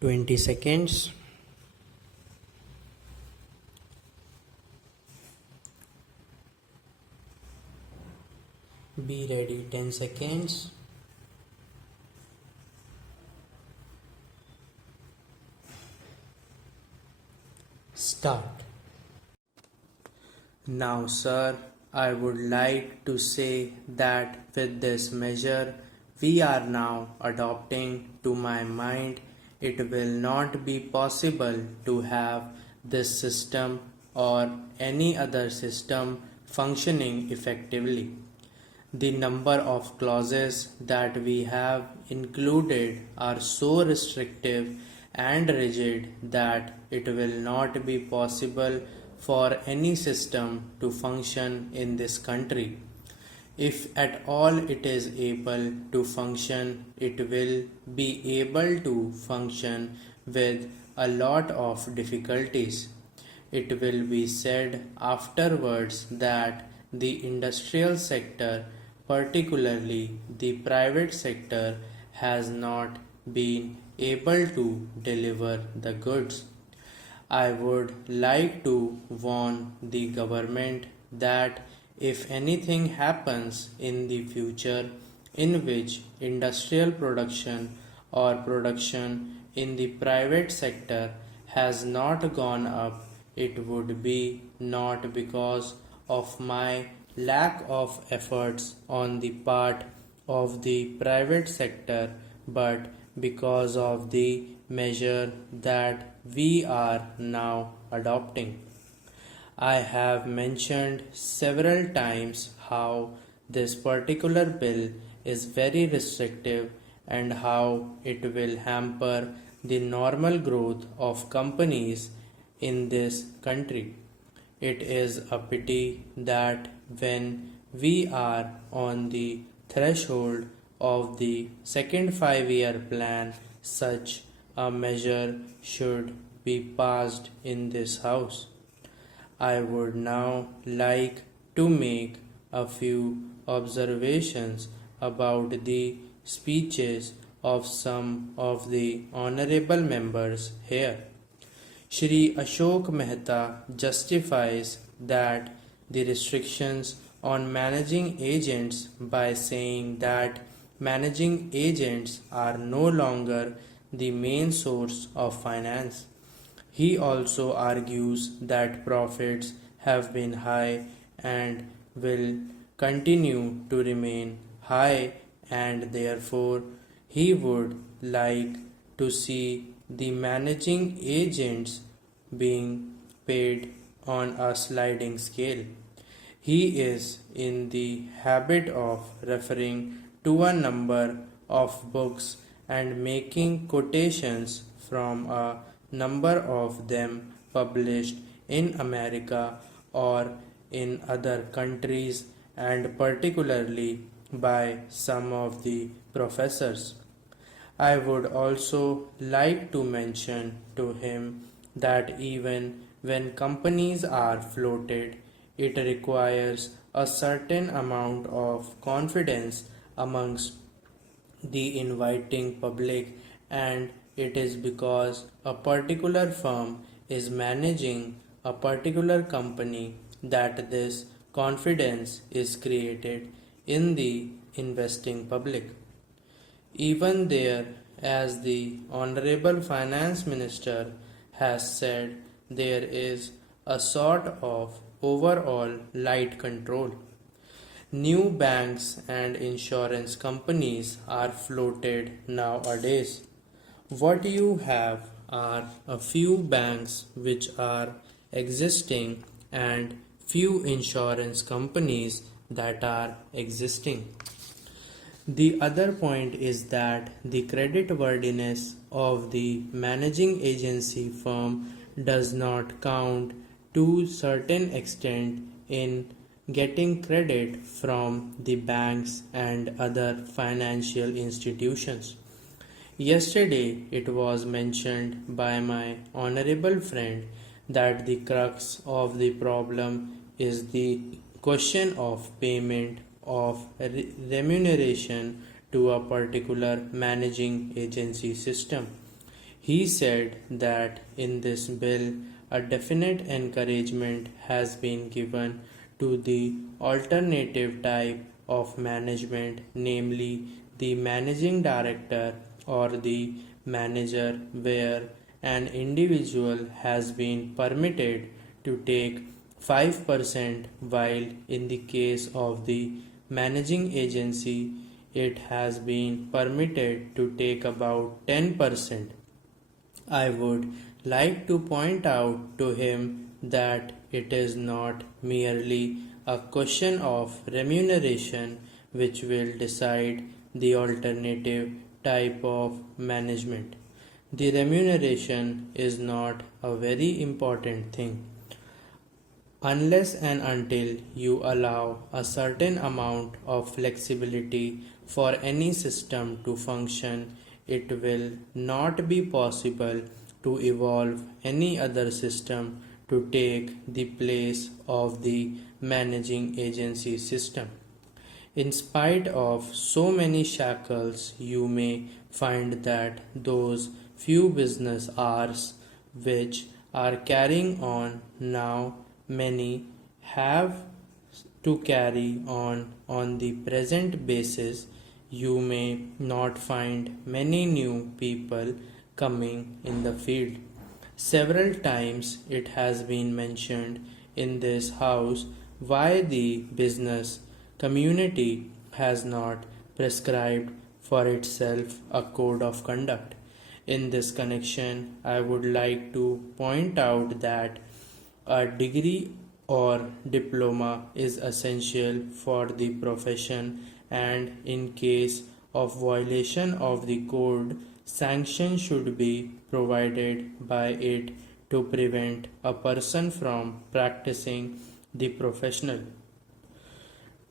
20 seconds. Be ready. 10 seconds. Start. Now, sir, I would like to say that with this measure we are now adopting, to my mind, it will not be possible to have this system or any other system functioning effectively. The number of clauses that we have included are so restrictive and rigid that it will not be possible for any system to function in this country. If at all it is able to function, it will be able to function with a lot of difficulties. It will be said afterwards that the industrial sector, particularly the private sector, has not been able to deliver the goods. I would like to warn the government that if anything happens in the future in which industrial production or production in the private sector has not gone up, it would be not because of my lack of efforts on the part of the private sector, but because of the measure that we are now adopting. I have mentioned several times how this particular bill is very restrictive and how it will hamper the normal growth of companies in this country. It is a pity that when we are on the threshold of the second 5-year plan, such a measure should be passed in this House. I would now like to make a few observations about the speeches of some of the honorable members here. Shri Ashok Mehta justifies that the restrictions on managing agents by saying that managing agents are no longer the main source of finance. He also argues that profits have been high and will continue to remain high, and therefore he would like to see the managing agents being paid on a sliding scale. He is in the habit of referring to a number of books and making quotations from a number of them published in America or in other countries, and particularly by some of the professors. I would also like to mention to him that even when companies are floated, it requires a certain amount of confidence amongst the inviting public, and it is because a particular firm is managing a particular company that this confidence is created in the investing public. Even there, as the Honorable Finance Minister has said, there is a sort of overall light control. New banks and insurance companies are floated nowadays. What you have are a few banks which are existing and few insurance companies that are existing. The other point is that the creditworthiness of the managing agency firm does not count to certain extent in getting credit from the banks and other financial institutions. Yesterday it was mentioned by my honorable friend that the crux of the problem is the question of payment of remuneration to a particular managing agency system. He said that in this bill, a definite encouragement has been given to the alternative type of management, namely the managing director or the manager, where an individual has been permitted to take 5%, while in the case of the managing agency, it has been permitted to take about 10%. I would like to point out to him that it is not merely a question of remuneration which will decide the alternative type of management. The remuneration is not a very important thing. Unless and until you allow a certain amount of flexibility for any system to function, it will not be possible to evolve any other system to take the place of the managing agency system. In spite of so many shackles, you may find that those few business hours which are carrying on now, many have to carry on the present basis. You may not find many new people coming in the field. Several times it has been mentioned in this house why the business community has not prescribed for itself a code of conduct. In this connection, I would like to point out that a degree or diploma is essential for the profession, and in case of violation of the code, sanction should be provided by it to prevent a person from practicing the professional.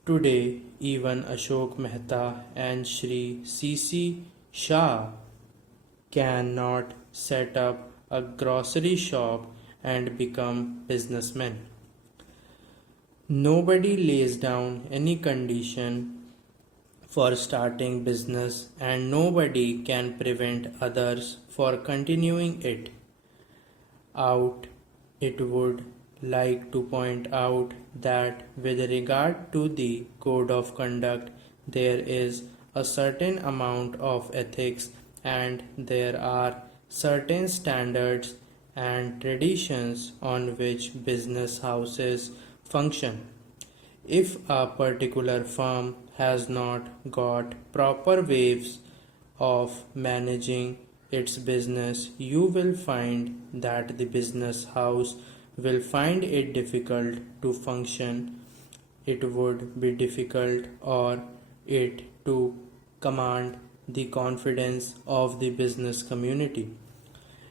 Today, even Ashok Mehta and Shri C.C. Shah cannot set up a grocery shop and become businessmen. Nobody lays down any condition for starting business, and nobody can prevent others for continuing it. It would like to point out that with regard to the code of conduct, there is a certain amount of ethics, and there are certain standards and traditions on which business houses function. If a particular firm has not got proper ways of managing its business, you will find that the business house will find it difficult to function. It would be difficult or it to command the confidence of the business community.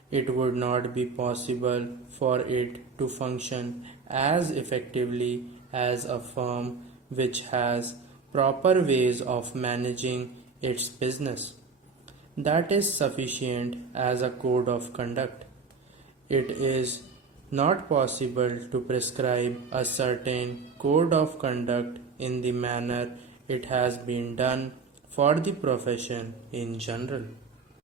It would not be possible for it to function as effectively as a firm which has proper ways of managing its business. That is sufficient as a code of conduct. It is not possible to prescribe a certain code of conduct in the manner it has been done for the profession in general.